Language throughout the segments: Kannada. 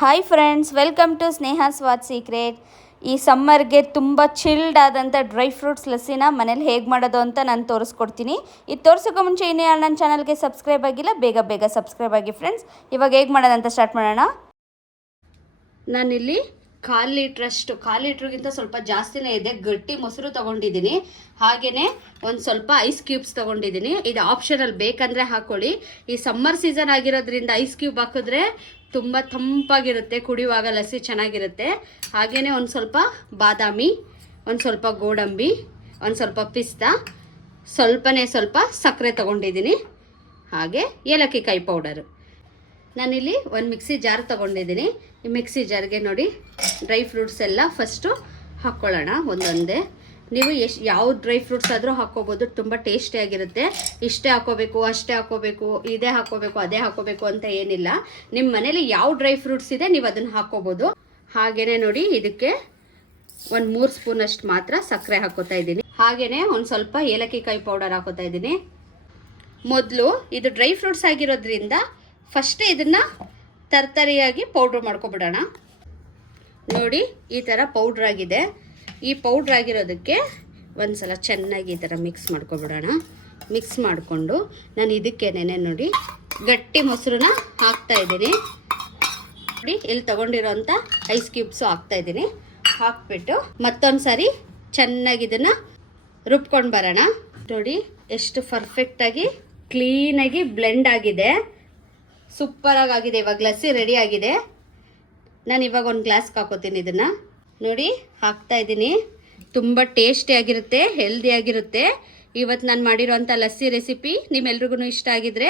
Hi friends, welcome to Sneha Swad secret. ಈ ಸಮ್ಮರ್ಗೆ ತುಂಬ ಚಿಲ್ಡ್ ಆದಂಥ ಡ್ರೈ ಫ್ರೂಟ್ಸ್ ಲಸ್ಸಿನ ಮನೇಲಿ ಹೇಗೆ ಮಾಡೋದು ಅಂತ ನಾನು ತೋರಿಸ್ಕೊಡ್ತೀನಿ. ಇದು ತೋರಿಸೋಕೆ ಮುಂಚೆ ಇನ್ನೂ ಯಾರು ನನ್ನ ಚಾನಲ್ಗೆ ಸಬ್ಸ್ಕ್ರೈಬ್ ಆಗಿಲ್ಲ, ಬೇಗ ಸಬ್ಸ್ಕ್ರೈಬ್ ಆಗಿ ಫ್ರೆಂಡ್ಸ್. ಇವಾಗ ಹೇಗೆ ಮಾಡೋದಂತ ಸ್ಟಾರ್ಟ್ ಮಾಡೋಣ. ನಾನಿಲ್ಲಿ 1/4 ಲೀಟ್ರಷ್ಟು, 1/4 ಲೀಟ್ರಿಗಿಂತ ಸ್ವಲ್ಪ ಜಾಸ್ತಿನೇ ಇದೆ, ಗಟ್ಟಿ ಮೊಸರು ತೊಗೊಂಡಿದ್ದೀನಿ. ಹಾಗೆಯೇ ಒಂದು ಸ್ವಲ್ಪ ಐಸ್ ಕ್ಯೂಬ್ಸ್ ತೊಗೊಂಡಿದ್ದೀನಿ. ಇದು ಆಪ್ಷನಲ್, ಬೇಕಂದರೆ ಹಾಕ್ಕೊಳ್ಳಿ. ಈ ಸಮ್ಮರ್ ಸೀಸನ್ ಆಗಿರೋದ್ರಿಂದ ಐಸ್ ಕ್ಯೂಬ್ ಹಾಕಿದ್ರೆ ತುಂಬ ತಂಪಾಗಿರುತ್ತೆ, ಕುಡಿಯುವಾಗ ಲಸ್ಸಿ ಚೆನ್ನಾಗಿರುತ್ತೆ. ಹಾಗೆಯೇ ಒಂದು ಸ್ವಲ್ಪ ಬಾದಾಮಿ, ಒಂದು ಸ್ವಲ್ಪ ಗೋಡಂಬಿ, ಒಂದು ಸ್ವಲ್ಪ ಪಿಸ್ತಾ, ಸ್ವಲ್ಪ ಸಕ್ಕರೆ ತೊಗೊಂಡಿದ್ದೀನಿ. ಹಾಗೆ ಏಲಕ್ಕಿಕಾಯಿ ಪೌಡರು. ನಾನಿಲ್ಲಿ ಒಂದು ಮಿಕ್ಸಿ ಜಾರ್ ತೊಗೊಂಡಿದ್ದೀನಿ. ಈ ಮಿಕ್ಸಿ ಜಾರ್ಗೆ ನೋಡಿ ಡ್ರೈ ಫ್ರೂಟ್ಸ್ ಎಲ್ಲ ಫಸ್ಟು ಹಾಕ್ಕೊಳ್ಳೋಣ ಒಂದೊಂದೇ. ನೀವು ಯಾವ ಡ್ರೈ ಫ್ರೂಟ್ಸ್ ಆದರೂ ಹಾಕ್ಕೋಬೋದು, ತುಂಬ ಟೇಸ್ಟಿಯಾಗಿರುತ್ತೆ. ಇಷ್ಟೇ ಹಾಕ್ಕೋಬೇಕು, ಅಷ್ಟೇ ಹಾಕ್ಕೋಬೇಕು, ಇದೇ ಹಾಕ್ಕೋಬೇಕು, ಅದೇ ಹಾಕ್ಕೋಬೇಕು ಅಂತ ಏನಿಲ್ಲ. ನಿಮ್ಮ ಮನೇಲಿ ಯಾವ ಡ್ರೈ ಫ್ರೂಟ್ಸ್ ಇದೆ ನೀವು ಅದನ್ನು ಹಾಕ್ಕೋಬೋದು. ಹಾಗೆಯೇ ನೋಡಿ ಇದಕ್ಕೆ ಒಂದು 3 ಸ್ಪೂನಷ್ಟು ಮಾತ್ರ ಸಕ್ಕರೆ ಹಾಕ್ಕೋತಾ ಇದ್ದೀನಿ. ಹಾಗೆಯೇ ಒಂದು ಸ್ವಲ್ಪ ಏಲಕ್ಕಿಕಾಯಿ ಪೌಡರ್ ಹಾಕ್ಕೋತಾ ಇದ್ದೀನಿ. ಮೊದಲು ಇದು ಡ್ರೈ ಫ್ರೂಟ್ಸ್ ಆಗಿರೋದ್ರಿಂದ ಫಸ್ಟೇ ಇದನ್ನು ತರ್ತರಿಯಾಗಿ ಪೌಡ್ರ್ ಮಾಡ್ಕೊಬಿಡೋಣ. ನೋಡಿ ಈ ಥರ ಪೌಡ್ರಾಗಿದೆ. ಈ ಪೌಡ್ರಾಗಿರೋದಕ್ಕೆ ಒಂದು ಸಲ ಚೆನ್ನಾಗಿ ಈ ಥರ ಮಿಕ್ಸ್ ಮಾಡ್ಕೊಬಿಡೋಣ. ಮಿಕ್ಸ್ ಮಾಡಿಕೊಂಡು ನಾನು ಇದಕ್ಕೇನೆ ನೋಡಿ ಗಟ್ಟಿ ಮೊಸರನ್ನ ಹಾಕ್ತಾಯಿದ್ದೀನಿ. ನೋಡಿ ಇಲ್ಲಿ ತೊಗೊಂಡಿರೋಂಥ ಐಸ್ ಕ್ಯೂಬ್ಸು ಹಾಕ್ತಾಯಿದ್ದೀನಿ. ಹಾಕ್ಬಿಟ್ಟು ಮತ್ತೊಂದು ಸಾರಿ ಚೆನ್ನಾಗಿ ಇದನ್ನು ರುಬ್ಕೊಂಡು ಬರೋಣ. ನೋಡಿ ಎಷ್ಟು ಪರ್ಫೆಕ್ಟಾಗಿ ಕ್ಲೀನಾಗಿ ಬ್ಲೆಂಡ್ ಆಗಿದೆ, ಸೂಪರಾಗಿ ಆಗಿದೆ. ಇವಾಗ ಲಸ್ಸಿ ರೆಡಿ ಆಗಿದೆ. ನಾನು ಇವಾಗ ಒಂದು ಗ್ಲಾಸ್ಗೆ ಹಾಕೋತೀನಿ. ಇದನ್ನು ನೋಡಿ ಹಾಕ್ತಾ ಇದ್ದೀನಿ. ತುಂಬ ಟೇಸ್ಟಿಯಾಗಿರುತ್ತೆ, ಹೆಲ್ದಿಯಾಗಿರುತ್ತೆ. ಇವತ್ತು ನಾನು ಮಾಡಿರೋಂಥ ಲಸ್ಸಿ ರೆಸಿಪಿ ನಿಮ್ಮೆಲ್ರಿಗೂ ಇಷ್ಟ ಆಗಿದ್ರೆ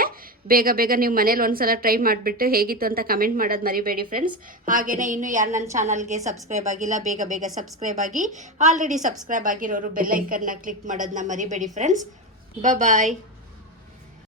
ಬೇಗ ನೀವು ಮನೇಲಿ ಒಂದ್ಸಲ ಟ್ರೈ ಮಾಡಿಬಿಟ್ಟು ಹೇಗಿತ್ತು ಅಂತ ಕಮೆಂಟ್ ಮಾಡೋದು ಮರಿಬೇಡಿ ಫ್ರೆಂಡ್ಸ್. ಹಾಗೆಯೇ ಇನ್ನೂ ಯಾರು ನನ್ನ ಚಾನಲ್ಗೆ ಸಬ್ಸ್ಕ್ರೈಬ್ ಆಗಿಲ್ಲ, ಬೇಗ ಸಬ್ಸ್ಕ್ರೈಬ್ ಆಗಿ. ಆಲ್ರೆಡಿ ಸಬ್ಸ್ಕ್ರೈಬ್ ಆಗಿರೋರು ಬೆಲ್ ಐಕನ್ನ ಕ್ಲಿಕ್ ಮಾಡೋದನ್ನ ಮರಿಬೇಡಿ ಫ್ರೆಂಡ್ಸ್. ಬಾಯ್.